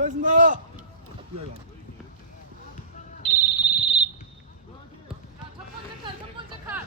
수고하셨습니다. 번째 칸,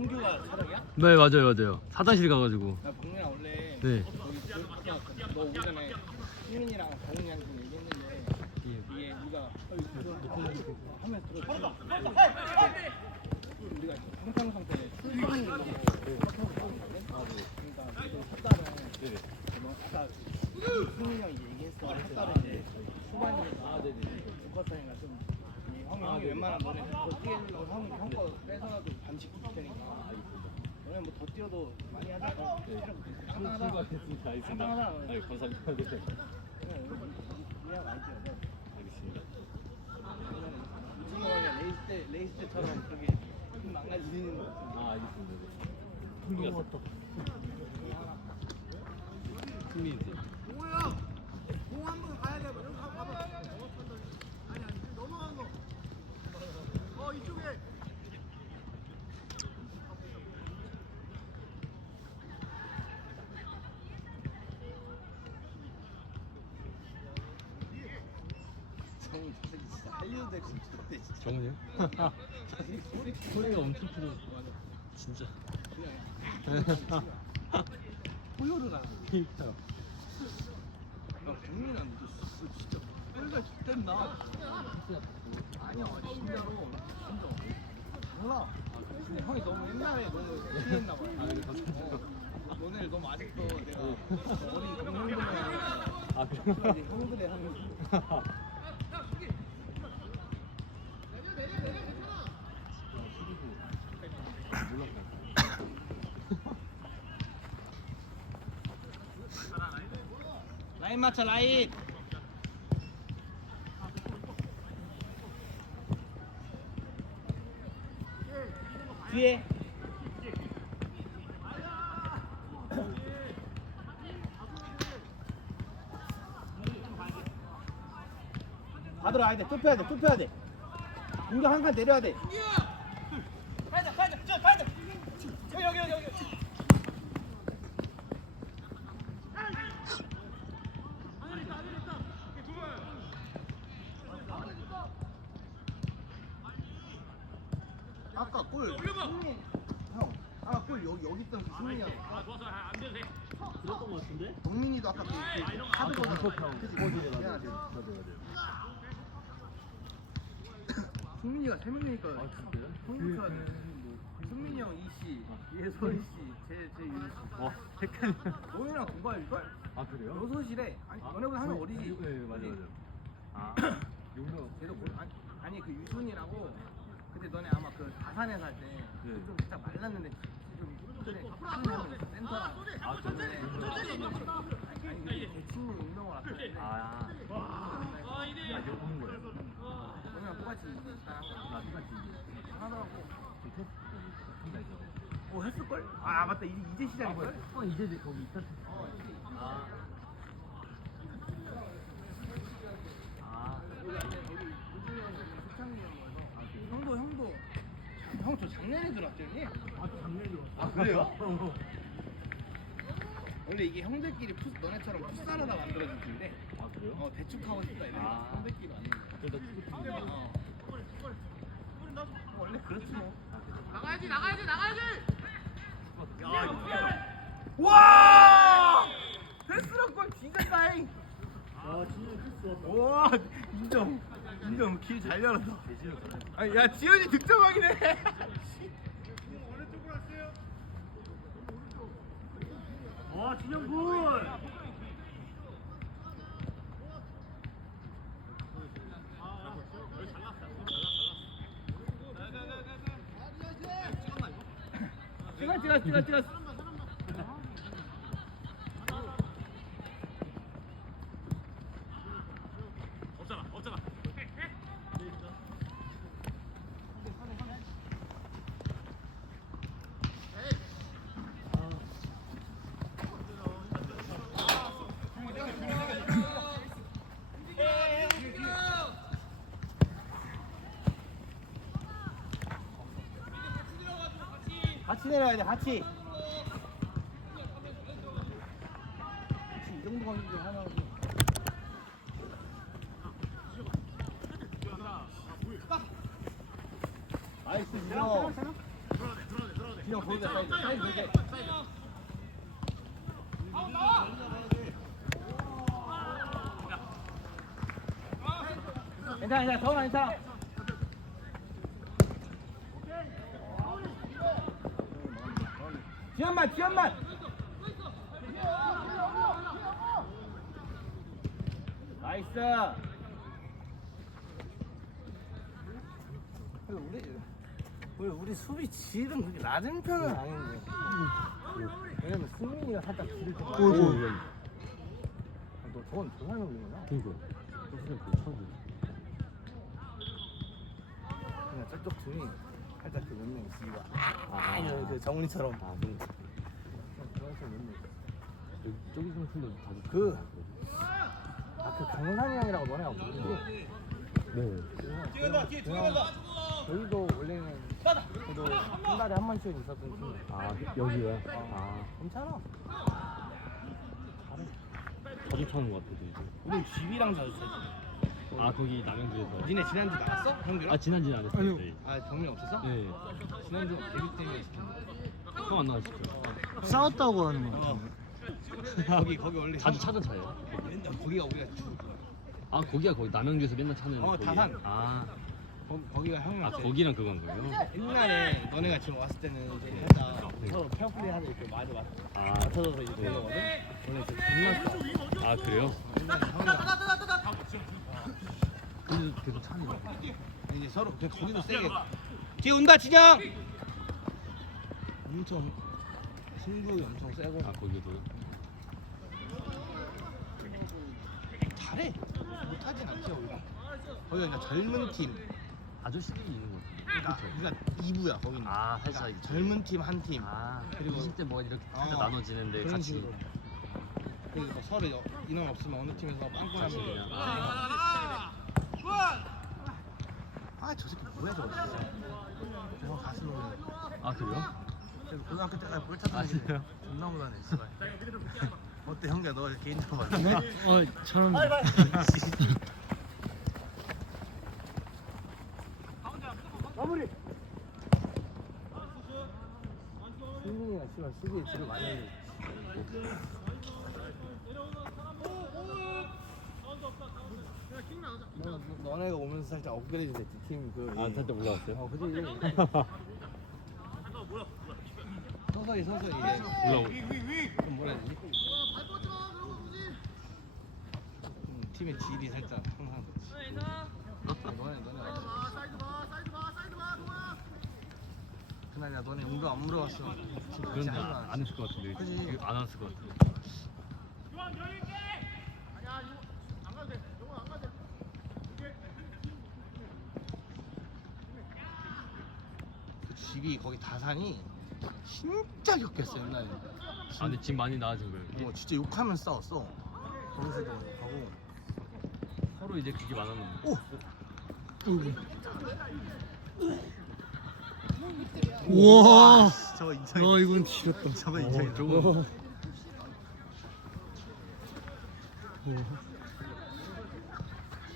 형규가 사랑이야? 네 맞아요 맞아요. 사장실 가가지고. 나 박민아 원래. 네. 거기 너 오기 전에 희민이랑 강훈이한테 얘기했는데 이게 이거 하면서 들어줘. 우리가 평평 상태에 출근이 이런 거 그러니까 첫 달은 뭐 아까 승민이 형이 얘기했어 첫 달은 이제 후반이니까 중과사니까 좀이 형이 형이 웬만하면 너네 더 뛰어주려고 형, 형거 뺏어놔도 반칙 줄 테니까 너네 뭐더 뛰어도 많이 하자. 땅땅하다 땅땅하다 네, 감사합니다. 네. 그냥 많이 뛰어 알겠습니다. 그냥 레이스 때 레이스 때처럼 그렇게 힘 망가지는 거 같은데 아 알겠습니다. 흥미가 섰다. 흥미인지 동 소리 소리가 엄청 크죠 진짜. 호요르가 그니까요 야 국민아 너 진짜 뺄래 됐나? 아니야 진짜로. 진짜. 몰라. 근데 형이 너무 옛날에 너무 취했나 봐. 아. 어, 너네 너무 아직도 내가 어린 동생들이랑 아 그래요? 형들의 형 라인 맞춰 라인. 뒤에. 다 들어와야 돼. 좁혀야 돼 좁혀야 돼. 공격 한 칸 내려야 돼. 가야 돼 가야돼 저 가야 돼 여기 여기 여기 아까 골 승민 형 아까 골 여기 여기 있던 그 승민이 형 들었던 것 같은데? 동민이도 아까 그, 그 하드 그 거잖아 한컵형. 그치? 맞아요. 미안하지. 맞아요, 맞아요. 승민이가 세 명이니까 아, 진짜요? 돼. 뭐, 승민이 형 이씨, 예솔 씨, 제제 유씨. 와, 헷갈려. 너희랑 동갑일걸? 아, 그래요? 여섯이래. 아니 너네보다 한명 어리지. 네, 맞아요, 그지? 맞아요. 아, 용도. 걔도 뭐, 아니, 아니 그 승민이라고 그때 너네 아마 그 다산에 살때 네. 좀 살짝 말랐는데 좀 그래 센터랑 아, 저는 아니 근데 대친구 운동을 왔었는데 아, 아, 이제 오는 거예요. 너네랑 똑같이 거야 나 똑같이 하더라고 그 테스트 한다 이거. 어 했을걸? 아 맞다 이제, 이제 시작일걸? 어, 이제 이제 거기 있다. 어 아. 아. 형도 형도 형 저 작년에 들어왔더니 아, 작년에 들어왔어. 아, 그래요? 원래 이게 형들끼리 풋 너네처럼 풋살하다 만들어진 팀인데 아, 그래요? 어 대축하고 싶다 이래 아. 형들끼리 만든 거야 그래도 어. 원래 그렇지 뭐 나가야지 나가야지 나가야지 와! 패스럭 골 진짜 다행 아, 진짜 패스 왔다. 와 인정 인정 길잘 열었다 대지였어. 아니 야 지현이 득점하긴 해 와, 진영 군! 찍어 찍어 찍어 찍어 없잖아, 없잖아. 같이 내려야 돼 같이. 같이 이 정도 가는데 하나 나이스 진영 진영 보이자 사이드 사이드 보이자 괜찮아 괜찮아. 더운 괜찮아 지연만 지연만 나이스 우리 우리 우리 수비 질은 그렇게 낮은 편은 아닌데 왜냐면 승민이가 살짝 질을 좀 많이 해. 아, 너 저건 저 사람이 올리구나 그니까. 무슨 그 차고. 그냥 저쪽 둘이 살짝 그 몇명 있어 이거 아 이런 그 정훈이처럼 아, 그, 그런 몇명 있어 저기, 저기 좀 풀려 자주. 그, 아, 그 강산이 형이라고 너네가 모르지? 네. 찍는다, 뒤에 찍는다! 저희도 원래는 그래도 한 달에 한 번씩은 있었던 팀. 아, 여기요? 아, 괜찮아. 자주 차는 것 같아, 되게. 우리 집이랑 자주 쳤지. 아, 거기 남양주에서. 니네 지난주 나갔어? 형들랑? 아, 지난주는 안 했어요. 저희. 아, 병민 없었어? 네. 지난주 데뷔 때문에 시켰는데. 형안 나왔었죠. 싸웠다고 하는 거 어. 같은데. 거기, 거기 원래. 자주 차던 차예요. 맨날 거기가 우리가 주. 아, 거기가 거기 남양주에서 맨날 차는. 어, 거기. 다산. 아, 거, 거기가 형이 아. 거기랑 그건 거예요? 옛날에 너네가 지금 왔을 때는 이제 살짝 네. 서로 페어플레이 하는 이렇게 많이 왔 아, 맞춰져서 이제 되는 거거든? 원래 그 존나 아, 그래요? 옛날에 형이랑 근데 계속 차는 거. 이제 서로 그 거기도 세게 뒤에 온다 진영 엄청 승부욕이 엄청 세고 아, 거기도. 잘해 못하진 않죠 우리가 거기가 그냥 젊은 팀 아저씨들이 있는 것 그러니까, 같아요. 그러니까 2부야 거기는 아, 살짝 그러니까. 젊은 팀 한 팀 아, 그리고- 그리고 20대 뭐 이렇게 살짝 어, 나눠지는데 그런 같이. 식으로 그러니까 서로 여- 인원 없으면 어느 팀에서 같이 빵꾸나면 그냥. 아 저 새끼 뭐야 저거 저거 가슴 아, 그래요? 고등학교 때까지 볼 찼던 아, 애들 진짜요? 존나 못하네 씨발 어때 형가 너 개인적으로 봤어? 네? 어, 저는 마무리 승민이가 씨발 수비에 질을 많이 해 너, 너네가 오면서 살짝 업그레이드 됐지 팀그 아, 살짝 올라왔어요? 어 그지 서서히 서서히 이제 올라오고. 좀 뭐라 해야 되지? 음, 팀의 질이 살짝 항상 너네 너네 그날이야 너네 운동 안 물어봤어. 그런데 안, 안 했을 것 같은데. 그지? 안 했을 것. 그 집이 거기 다산이 진짜 격했어 옛날에. 아 근데 집 많이 나아진 거예요. 어 진짜 욕하면 싸웠어. 거기서도 하고. 서로 이제 그게 많았는데. 오. 우와. 저거 어 인상이. 이건 지렸다. 저거 인상이. 어. 저거. 어.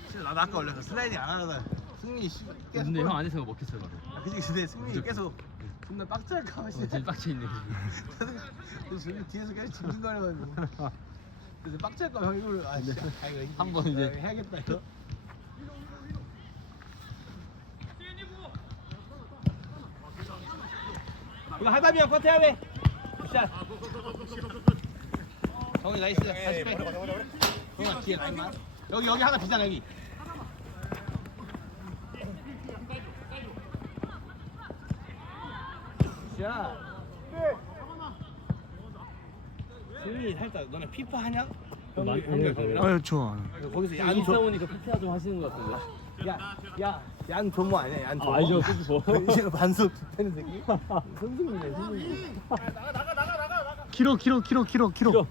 진짜 나도 아까 올려서 슬라이딩 안 하다가 승민이 씨. 근데 볼- 형안 했으면 먹혔어요 바로. 아, 그치 근데 승민이. 계속 존나 빡짤까 봐 어, 진짜. 제일 빡쳐 있네 지금. 그래서 저기 뒤에서 계속 징징거려가지고. 그래서 빡짤까 봐 이걸 아 진짜. 아, 이거 한번 이제- 아, 해야겠다 이거. 이거 하담이야 컷 해야 돼. 샷. 정훈이 나이스. 다시 빼. 정훈아 뒤에 라인만. 여기 여기 하나 비잖아 여기. 샷. 승민이 살짝 너네 피파 하냐? 아유 좋아. 거기서 안얀 조, 싸우니까 피피아 좀 하시는 것 같은데. 야, 야, 얀 조모 아니야? 얀 조모. 아, 알죠, 피피모. 이제 반숙 되는 새끼. 선생님이네, 선생님. 길어 길어 길어 길어 길어. 길어.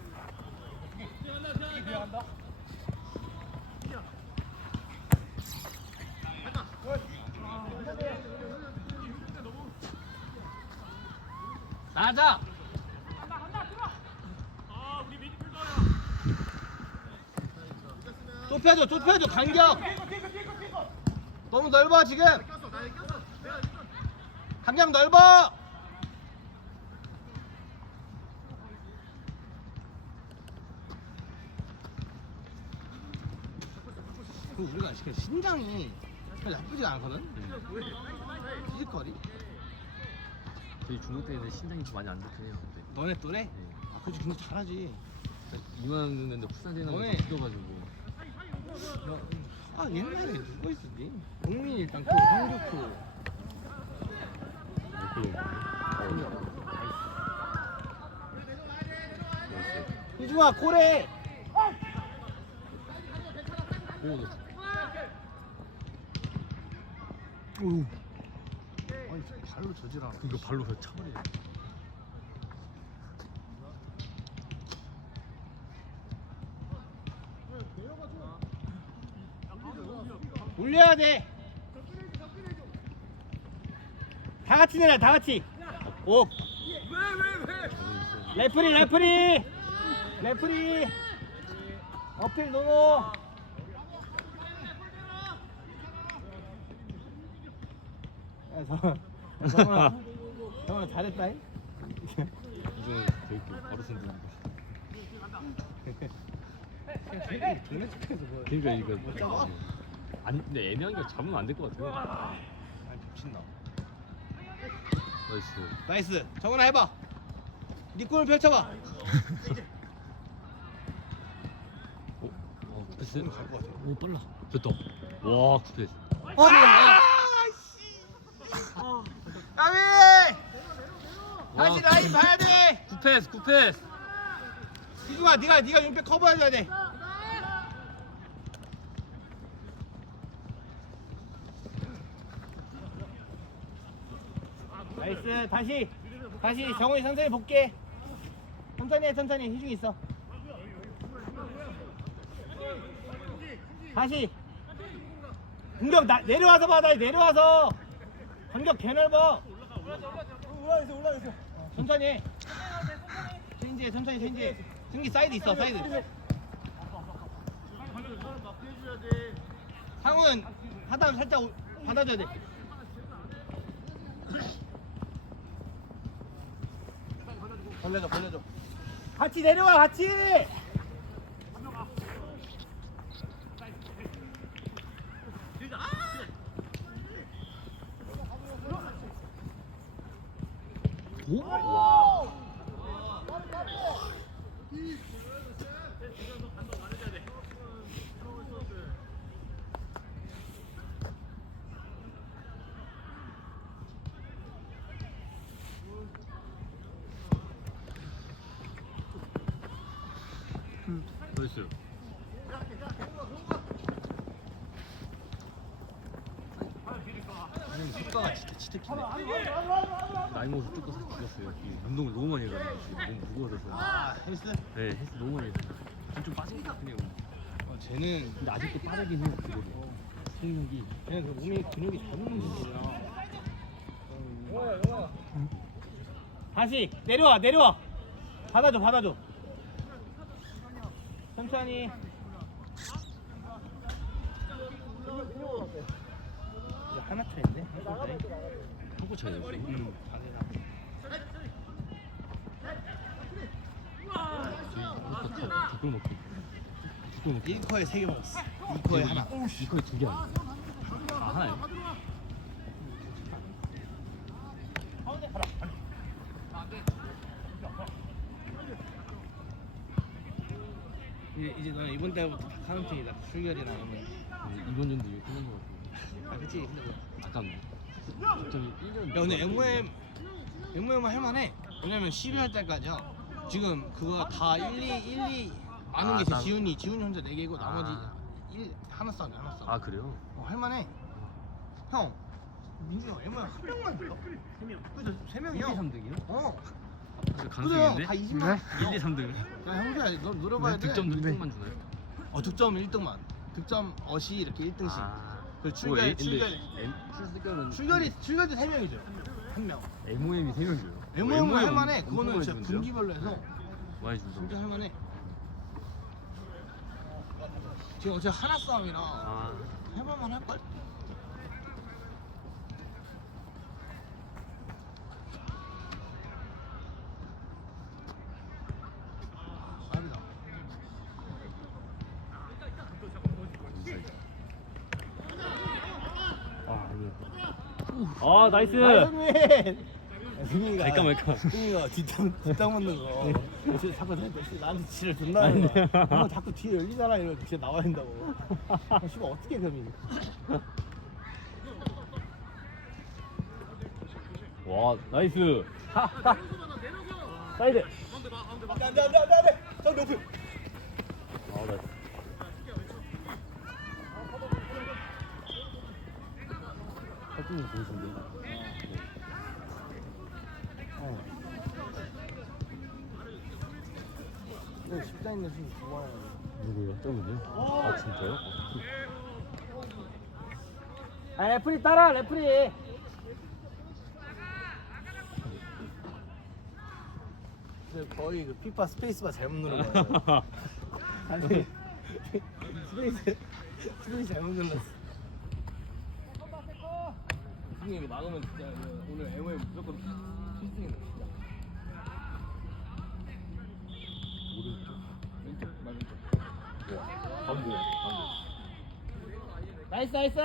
나자. 좁혀줘, 좁혀줘, 간격. 너무 넓어 지금. 간격 넓어. 그 우리가 신장이 나쁘지 않거든. 피지컬이. 저희 중국 때는 신장이 좀 많이 안 좋긴 해요. 근데. 너네 또래? 네. 아, 그지 근데 잘하지. 이만했는데 풋살되는 거 너네- 뛰어가지고. 아 옛날에 누구 있었지? 국민 일단 그 황교표. 희중아 고래. 오, 오. 저 발로 저지라. 이거 발로 그 차버리네. 올려야 돼. 다 같이 내려 다 같이. 오. 레프리 레프리 레프리 어필 노노. 야, 정- 야, 정훈아, 정훈아 잘했다. 잉? 이거는 되게 어르신 분인데. 동네 축구에서 뭐. 그러니까 이거 안 근데 애매하니까 잡으면 안 될 것 같아요. 아니 미친다. 나이스. 나이스. 정훈아 해봐. 네 꿈을 펼쳐봐. 어, 어 쿠페스? 갈것 같아. 오 빨라. 됐다. 와 쿠페스. 아, 까비! 다시 와. 라인 봐야 돼. 쿠페스 쿠페스. 이중아, 네가 네가 용백 커버해줘야 돼. 나이스. 다시 다시 정훈이 천천히 볼게. 천천히 해, 천천히 희중 있어. 다시. 공격 나, 내려와서 받아 내려와서 공격 개 넓어 올라있어 올라있어 천천히. 해 체인지해 천천히 체인지해. 승기 사이드 있어 사이드. 상훈 하다 살짝 오- 받아줘야 돼. 벌려줘 벌려줘. 같이 내려와 같이 줬어요. 형 효과가 진짜 치트키네. 나이 먹어서 살 죽였어요. 이 운동을 너무 많이 해가지고 지금 너무 무거워져서. 아 헬스? 네, 헬스 너무 많이 했어요. 지금 좀 같긴 해요. 어, 쟤는 근데 아직도 빠르긴 해요. 그거는. 승력이. 쟤는 그 몸이 근육이 잘 붙는 분이라. 다시 내려와 내려와. 받아줘 받아줘. 천천히. 이제 하나 차인데? 한국 차이였어요. 음. 뒷골 먹기. 뒷골 먹기. 1커에 3개 먹었어. 2커에 하나. 이거에 두개 아니에요? 아, 하나요? 이제, 이제 너는 이번 달부터 다 카운팅이다. 출결이나 이런 거. 네, 이번 연도 이거 끝난 것 같아요. 아 그치? 근데 뭐. 약간 갑자기 1년. 야 근데 MOM MOM 할만해. 왜냐면 12월 달까지야. 지금 그거 다 1, 2, 1, 2 많은 아, 게 있어. 다- 지훈이 지훈이 혼자 4개고 나머지 아. 1 하나 싸움이 하나 싸움. 아 그래요? 어, 할만해. 형 민규 형 MOM 한 명만 들어. 3명. 그죠? 1, 2, 3명이요. 3등이요? 어. 강승인데? 다 20만. 1, 2, 3등. 야 형수야 너 노려봐야 돼. 득점도 1등만 주나요? 어 득점 1등만. 득점 어시 이렇게 1등씩. 아. 그 뭐, 출결 에- 근데 출결 M- 출결은 출결이 출결도 3명이죠. 한 명. MOM이 3명 줘요. MOM은 할만해. 엄청 그거는 많이 진짜 주는데요? 분기별로 해서 많이 진짜 준다. 할만해. 지금 어차피 하나 싸움이라 아. 해볼만 할걸? 빠르다. 아, 아니요. 아, 나이스. 승민이가 갈까 말까. 승민이가 뒷땅 뒷땅 맞는 거. 진짜 자꾸 나한테 나한테 지를 존나 하는. 거야. 형 자꾸 뒤에 열리잖아 이러면 진짜 나와야 된다고. 아, 씨발 어떻게 감히? 와, 나이스. 사이드. 안돼 안돼 안돼 안돼. 저 높이. 저분이요? 아, 진짜요? 아 레프리 따라 레프리. 거의 그 피파 스페이스바 잘못 누른 거예요. 아니 스페이스 스페이스 잘못 눌렀어. 형님 이거 막으면 진짜 오늘 MOM 무조건 필승이다 진짜. 왼쪽 나 가운데. 나이스 나이스.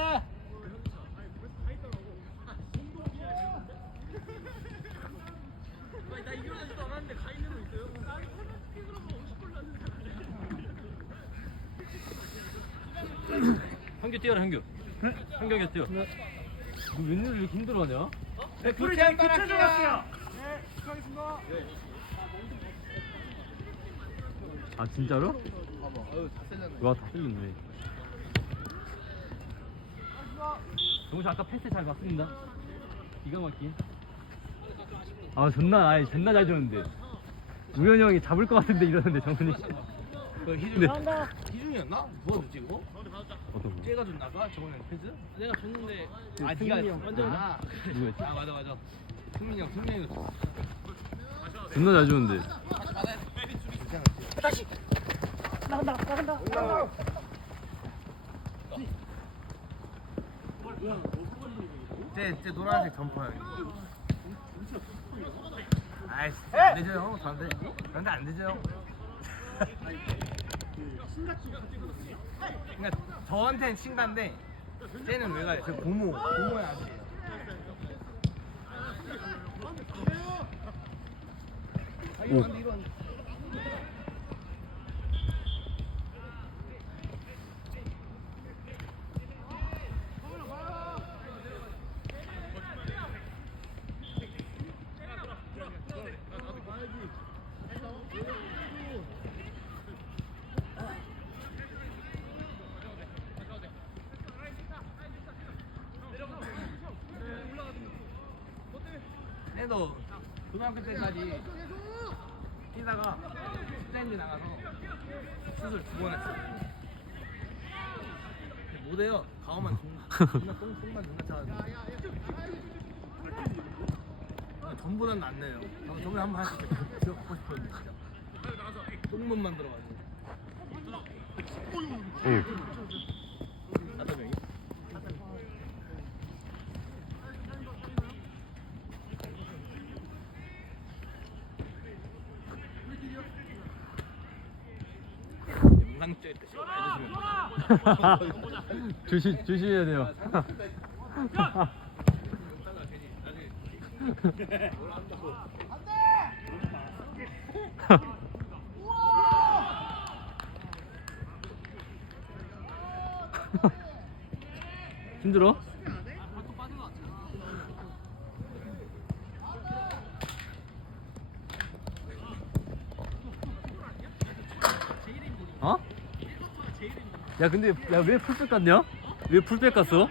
한규 뛰어라, 한규. 한규가 뛰어. 너 웬일로 이렇게 힘들어하냐? 풀이 잘 교체 좀 할게요. 아, 진짜로? 봐봐. 어유 다 세잖아. 와, 다 틀렸네. 동시 아까 패스 잘 봤습니다. 기가 막히게. 아, 존나, 아이, 존나 잘 줬는데. 우현이 형이 잡을 것 같은데 이러는데, 정훈이. 그 희중 네. 희중이었나? 누가 줬지 이거? 어떤 거? 쟤가 줬나봐 저번에 패스? 내가 줬는데 아 승민이 네가 거였나? 아 누구였지? 아 맞아 맞아 승민이 형 승민이 형 존나 잘 줬는데. 괜찮았지 쟤, 쟤 노란색 점퍼야 아이씨 안 되죠 형? 저한테? 저한테 안 되죠 그러니까 저한테는 친가인데 쟤는 왜 가요? 저 고모 고모의 아들이에요 아, 해도 고등학교 때까지 뛰다가 스탠드 나가서 수술 두 번 했어. 근데 못해요. 가오만 존나 존나 똥 똥만 존나. 전보다는 안 내요. 저 저번에 한번 할수 있어요. 기억하고 싶었는데 진짜. 똥문만 들어가지고. 응. 다섯 명이? 영상 찍을 때 시간 많이 드시면 조심 조심해야 돼요. 힘들어? 어? 야 근데 야 왜 풀백 갔냐? 왜 풀백 갔어?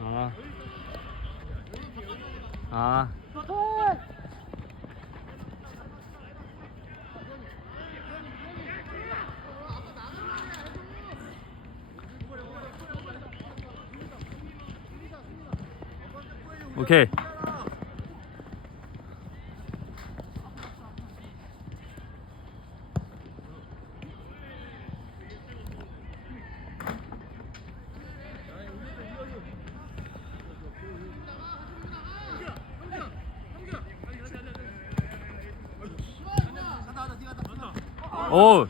아. 아. 오케이. 오.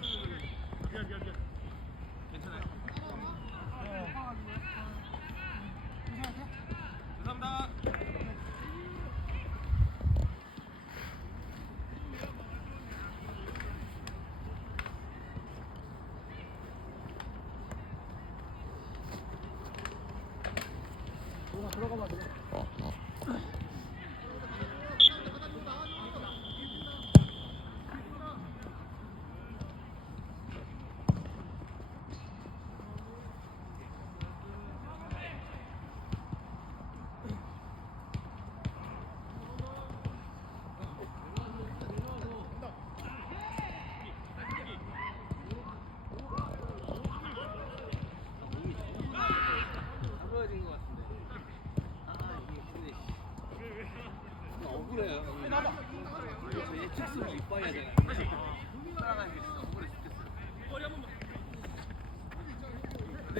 부러진 것 같은데. 아 이게 근데 씨. 억울해요. 저 예측수로 이뻐야 되나? 따라가는 게 진짜 억울해 죽겠어요. 근데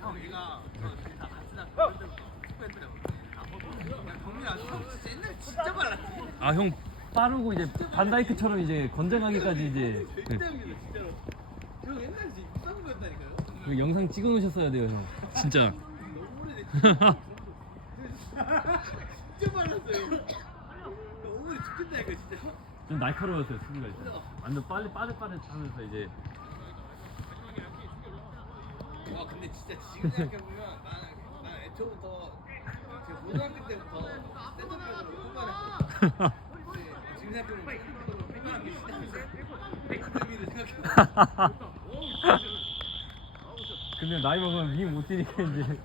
형 얘가 저다 같이 나 축구했더라고. 경민 안 쳐. 진짜 옛날에 진짜 빨랐지. 아 형 빠르고 이제 반다이크처럼 이제 건장하기까지 이제 진짜 형이다 진짜로. 형 옛날에 진짜 이상한 거였다니까요. 그 영상 찍어 놓으셨어야 돼요 형. 진짜. 너무 오래됐지. 진짜 빨랐어요. 오늘 죽겠다 이거 진짜. 좀 날카로웠어요 수비가 이제. 완전 빨리 빠릿빠릿하면서 이제 와 근데 진짜 지금 생각해보면 나는 난 애초부터 제가 고등학교 때부터 샌드백으로 생각해보면 근데 나이 먹으면 윙못 뛰니까 이제